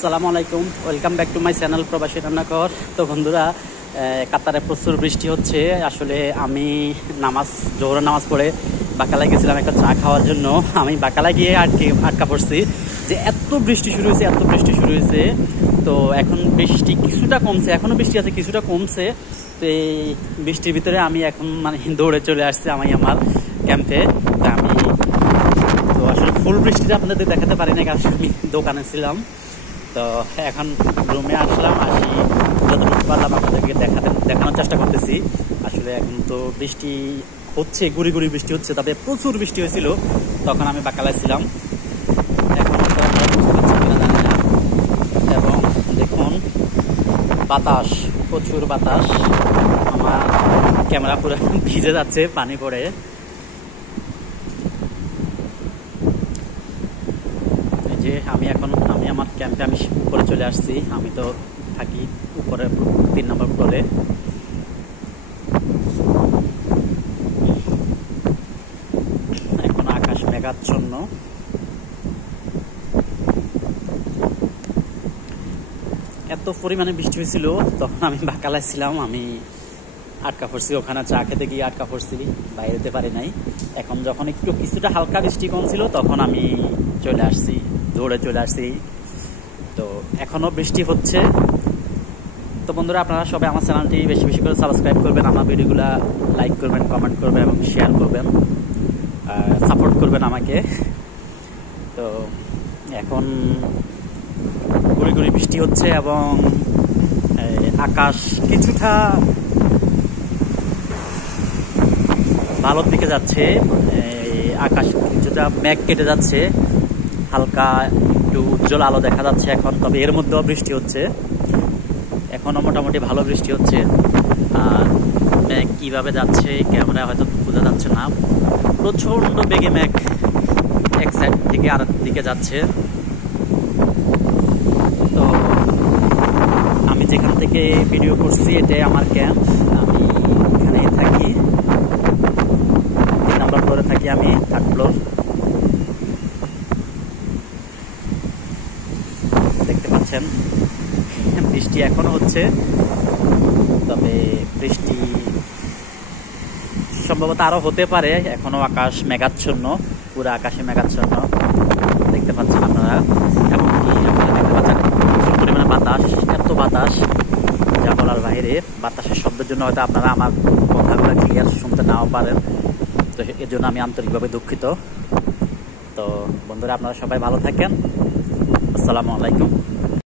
আসসালামু আলাইকুম, welcome back to my channel প্রবাসী রান্নাঘর। তো বন্ধুরা, কাতারে প্রচুর বৃষ্টি হচ্ছে। আসলে আমি জোহরের নামাজ পড়ে বাকালায় গেছিলাম একটা চা খাওয়ার জন্য। আমি বাকালায় গিয়ে আটকা পড়ছি যে এত বৃষ্টি শুরু হয়েছে। তো এখন বৃষ্টি কিছুটা কমছে, এখনও বৃষ্টি আছে, কিছুটা কমছে। তো এই বৃষ্টির ভিতরে আমি এখন দৌড়ে চলে আসছি আমার ক্যাম্পে। তা আমি তো আসলে ফুল বৃষ্টিটা আপনাদের দেখাতে পারি না, কারণ আমি দোকানে ছিলাম। তো এখন রুমে আসলাম, যতটুকু পারলাম আপনাদেরকে দেখানোর চেষ্টা করতেছি। আসলে এখন তো বৃষ্টি হচ্ছে, গুড়ি গুড়ি বৃষ্টি হচ্ছে, তবে প্রচুর বৃষ্টি হয়েছিল তখন আমি বাকালায় ছিলাম। এখন বুঝতে পারছি কিনা জানি না। এবং দেখুন, বাতাস, প্রচুর বাতাস, আমার ক্যামেরা পুরো ভিজে যাচ্ছে পানি পড়ে। যে আমি আমার ক্যাম্পে উপরে চলে আসছি। আমি তো থাকি উপরে 3 নম্বর ফ্লোরে। এখন আকাশ মেঘাচ্ছন্ন। এত পরিমাণে বৃষ্টি হয়েছিল তখন আমি বাকালায় ছিলাম। আমি আটকা পড়ছি, ওখানে চা খেতে গিয়ে আটকা পড়ছি, বাইরে যেতে পারি নাই। এখন যখন কিছুটা হালকা বৃষ্টি কমছিল তখন আমি দৌড়ে চলে আসছি। তো এখনো বৃষ্টি হচ্ছে। তো বন্ধুরা, আপনারা সবাই আমার চ্যানেলটি বেশি বেশি করে সাবস্ক্রাইব করবেন, আমার ভিডিওগুলো লাইক করবেন, কমেন্ট করবেন এবং শেয়ার করবেন, সাপোর্ট করবেন আমাকে। তো এখন গুড়ি গুড়ি বৃষ্টি হচ্ছে এবং আকাশ কিছুটা ভালোর দিকে যাচ্ছে। আকাশ কিছুটা মেঘ কেটে যাচ্ছে, হালকা একটু উজ্জ্বল আলো দেখা যাচ্ছে এখন। তবে এর মধ্যেও বৃষ্টি হচ্ছে, এখনও মোটামুটি ভালো বৃষ্টি হচ্ছে। আর মেঘ কীভাবে যাচ্ছে ক্যামেরা হয়তো বোঝা যাচ্ছে না। প্রচণ্ড বেগে মেঘ এক সাইড থেকে আর দিকে যাচ্ছে। তো আমি যেখান থেকে ভিডিও করছি এটাই আমার ক্যাম্প। আমি এখানেই থাকি, 3 নম্বর ফ্লোরে থাকি আমি, 3rd ফ্লোর। দেখতে পাচ্ছেন বৃষ্টি এখনো হচ্ছে, তবে বৃষ্টি সম্ভবত আরো হতে পারে। এখনো আকাশ মেঘাচ্ছন্ন, পুরো আকাশে মেঘাচ্ছন্ন দেখতে পাচ্ছেন আপনারা। এমনকি আপনারা দেখতে পাচ্ছেন প্রচুর পরিমাণে বাতাস, এত বাতাস যা বলার বাইরে। বাতাসের শব্দের জন্য হয়তো আপনারা আমার কথাগুলো ক্লিয়ার শুনতে নাও পারেন, তো এর জন্য আমি আন্তরিকভাবে দুঃখিত। তো বন্ধুরা, আপনারা সবাই ভালো থাকেন। আসসালামু আলাইকুম।